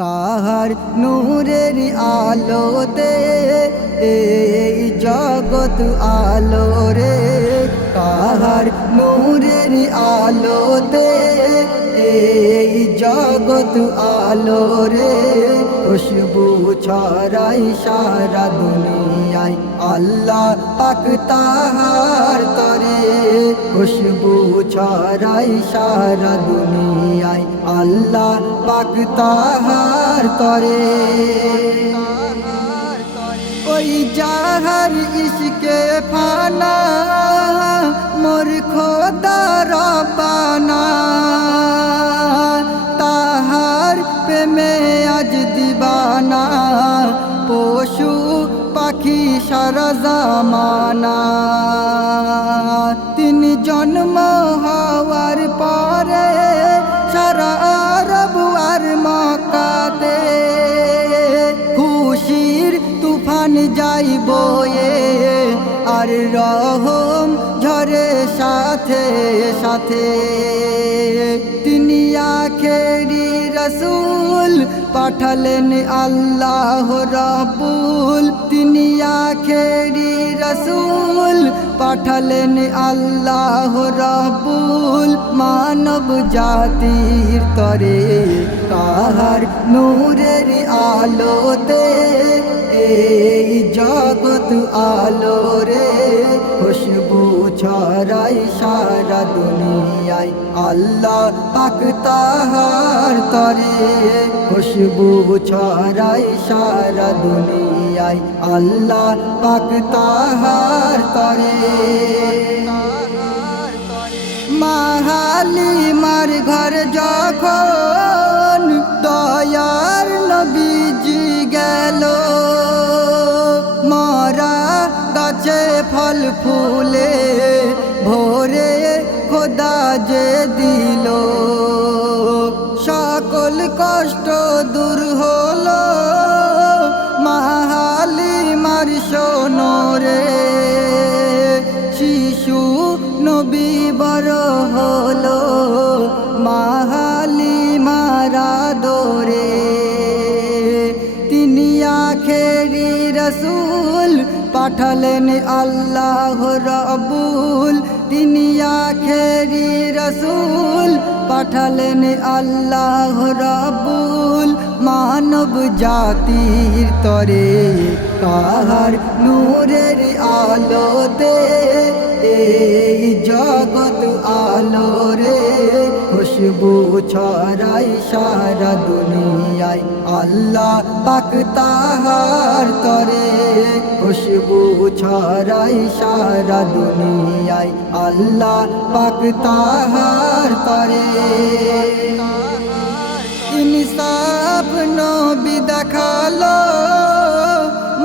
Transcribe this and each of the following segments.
কাহার নূরের আলোতে এই জগৎ আলো রে, কাহার নূরের আলোতে এই জগৎ আলো রে। খুশবু ছড়াই সারা দুনিয়ায় আল্লাহ পাক তাহার তরে। খুশবু ছড়াই সারা দুনিয়ায় আল্লাহ পাক তাহার তরে। ওই যাহার ইশকে ফানা মোর খোদা রব্বানা, তাহার প্রেমে আজ দিবানা পশু পাখি সারা জামানা। তিনি জন্ম হওয়ার পরে সারা আরব আর মক্কাতে খুশির তুফান যাই বয়ে, আর রহম ঝরে সাথে সাথে। তিনি আখেরি রসূল পাঠালেন আল্লাহ রাব্বুল, তিনি আখেরি রসূল পাঠালেন আল্লাহ রাব্বুল। মানব জাতির তরে কাহার নূরের আলোতে এই জগৎ আলো রে। খুশবু ছড়াই সারা দুনিয়ায় আল্লাহ পাক তাহার তরে। খুশবু ছড়াই সারা দুনিয়ায় আল্লাহ পাক তাহার তরে। মা হালিমার ঘর যখন দয়ার নবীজি গেল, মরা গাছে ফল ফুলে ভোরে খোদা যে দিল। সকল কষ্ট দূর হলো মা হালিমার শোনো রে। শিশু নবী বড় হলো মা হালিমার আদরে। তিনি আখেরি রসূল পাঠালেন আল্লাহ রাব্বুল, তিনি আখেরি রসূল পাঠালেন আল্লাহ রাব্বুল। মানব জাতির তরে কাহার নূরের আলোতে এই জগৎ আলো রে। খুশবু ছড়াই সারা দুনিয়ায় আল্লাহ পাক তাহার তরে। খুশবু ছড়াই সারা দুনিয়ায় আল্লাহ পাক তাহার তরে। ইনসাফ নবী দেখালো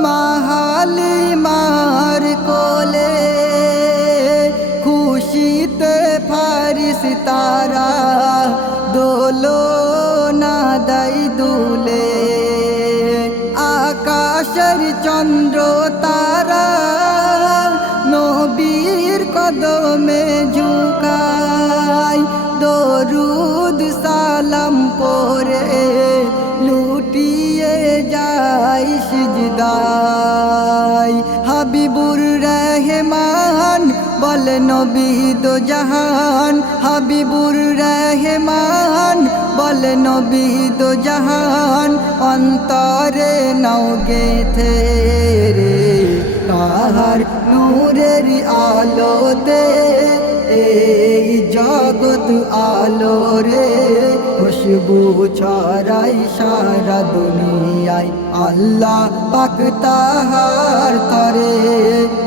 মা হালিমার কোলে, খুশিতে ফারিস্তারা দোলনা দেয় দুলে। আকাশের চন্দ্র তারা নবীর কদমে ঝুঁকায়, দরুদ সালাম পরে লুটিয়ে যায় সিজদায়। হাবিবুর রহমান বলে নবী দো জাহান, হাবিবুর রহমান বলে নবী দো জাহান। অন্তরে নাও গেথে রে কাহার নূরের আলোতে এই জগৎ আলো রে। খুশবু ছড়াই সারা দুনিয়ায় আল্লাহ পাক তাহার তরে।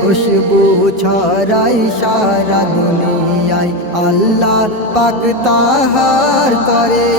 খুশবু ছড়াই সারা দুনিয়ায় আল্লাহ পাক তাহার তরে।